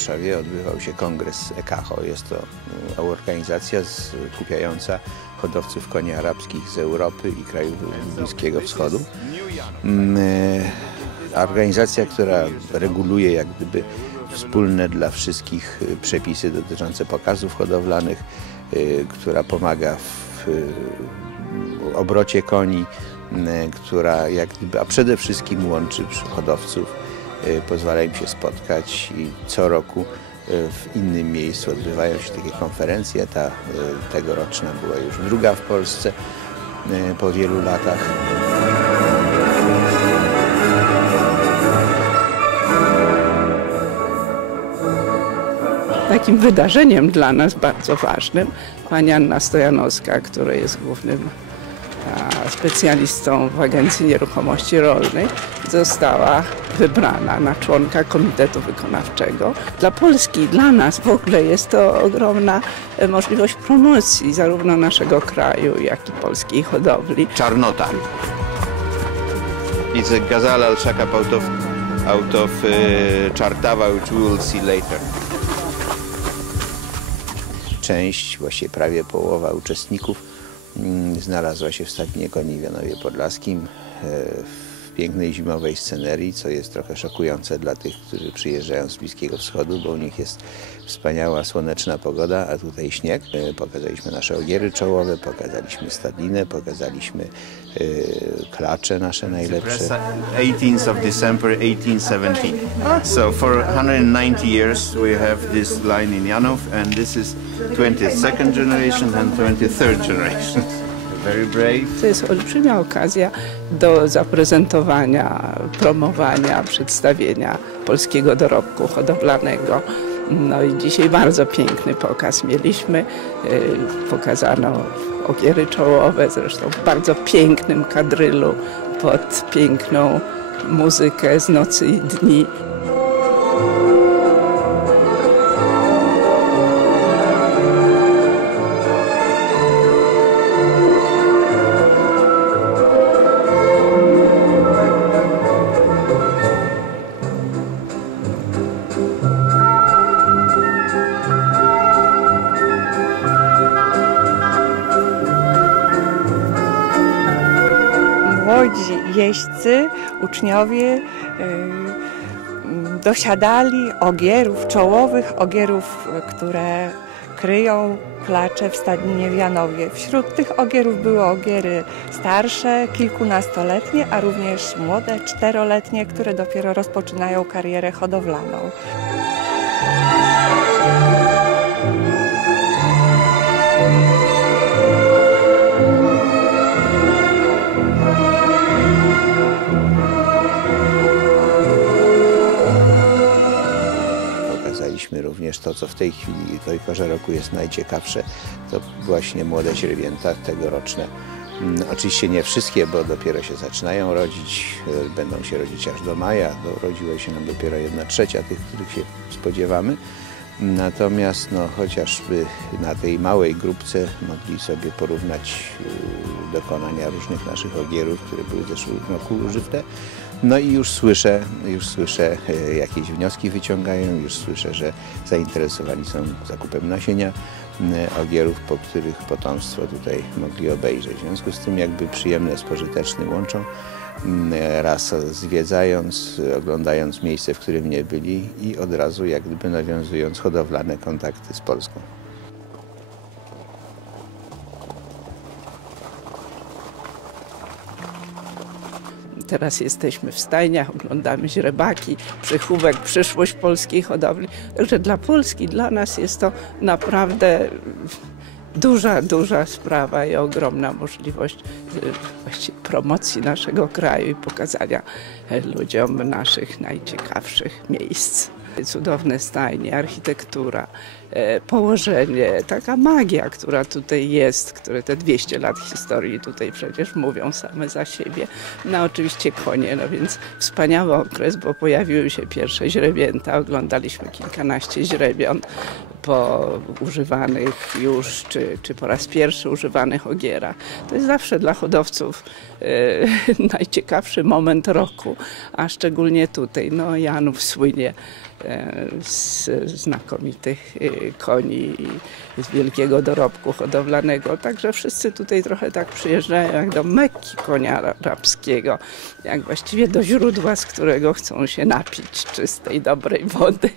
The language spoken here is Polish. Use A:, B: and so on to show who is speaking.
A: Warszawie odbywał się kongres EKAHO. Jest to e, organizacja skupiająca hodowców koni arabskich z Europy i krajów Bliskiego Wschodu. Mm, e, Organizacja, która reguluje jak gdyby wspólne dla wszystkich e, przepisy dotyczące pokazów hodowlanych, e, która pomaga w obrocie koni, która jak gdyby, a przede wszystkim łączy hodowców, pozwala im się spotkać i co roku e, w innym miejscu odbywają się takie konferencje. Ta e, tegoroczna była już druga w Polsce po wielu latach.
B: Takim wydarzeniem dla nas bardzo ważnym, pani Anna Stojanowska, która jest głównym specjalistą w Agencji Nieruchomości Rolnych, została wybrana na członka Komitetu Wykonawczego. Dla Polski, dla nas w ogóle jest to ogromna e, możliwość promocji zarówno naszego kraju, jak i polskiej hodowli.
A: Czarnota. It's a gazelle check up out of, out of uh, Chartava, which we will see later. Część, właściwie prawie połowa uczestników znalazła się w stadninie koni w Janowie Podlaskim e, w pięknej zimowej scenerii, co jest trochę szokujące dla tych, którzy przyjeżdżają z Bliskiego Wschodu, bo u nich jest wspaniała, słoneczna pogoda, a tutaj śnieg. E, Pokazaliśmy nasze ogiery czołowe, pokazaliśmy stadninę, pokazaliśmy e, klacze nasze najlepsze.
C: 18th of December 1817. So for 190 years we have this line in Janov and this is 22nd generation and 23rd generation.
B: To jest olbrzymia okazja do zaprezentowania, promowania, przedstawienia polskiego dorobku hodowlanego. No i dzisiaj bardzo piękny pokaz mieliśmy. Yy, Pokazano ogiery czołowe, zresztą w bardzo pięknym kadrylu pod piękną muzykę z nocy i dni.
D: Młodzi jeźdźcy, uczniowie y, dosiadali ogierów czołowych, ogierów, które kryją klacze w Stadninie w Janowie. Wśród tych ogierów były ogiery starsze, kilkunastoletnie, a również młode, czteroletnie, które dopiero rozpoczynają karierę hodowlaną.
A: To, co w tej chwili w tej roku jest najciekawsze, to właśnie młode źrebięta tegoroczne. Mm, Oczywiście nie wszystkie, bo dopiero się zaczynają rodzić, e, będą się rodzić aż do maja. Rodziła się nam dopiero jedna trzecia tych, których się spodziewamy. Natomiast no, chociażby na tej małej grupce mogli sobie porównać y, dokonania różnych naszych ogierów, które były w zeszłym roku użyte. No i już słyszę, już słyszę, e, jakieś wnioski wyciągają, już słyszę, że zainteresowani są zakupem nasienia ogierów, po których potomstwo tutaj mogli obejrzeć. W związku z tym jakby przyjemne z pożytecznym łączą. Raz zwiedzając, oglądając miejsce, w którym nie byli i od razu jak gdyby nawiązując hodowlane kontakty z Polską.
B: Teraz jesteśmy w stajniach, oglądamy źrebaki, przychówek, przyszłość polskiej hodowli. Także dla Polski, dla nas jest to naprawdę duża, duża sprawa i ogromna możliwość y, promocji naszego kraju i pokazania ludziom naszych najciekawszych miejsc. Cudowne stajnie, architektura, położenie, taka magia, która tutaj jest, które te 200 lat historii tutaj przecież mówią same za siebie. No oczywiście konie, no więc wspaniały okres, bo pojawiły się pierwsze źrebięta, oglądaliśmy kilkanaście źrebion po używanych już, czy, czy po raz pierwszy używanych ogierach. To jest zawsze dla hodowców e, najciekawszy moment roku, a szczególnie tutaj. No Janów słynie e, z znakomitych e, koni z wielkiego dorobku hodowlanego. Także wszyscy tutaj trochę tak przyjeżdżają jak do Mekki konia arabskiego, jak właściwie do źródła, z którego chcą się napić czystej, dobrej wody.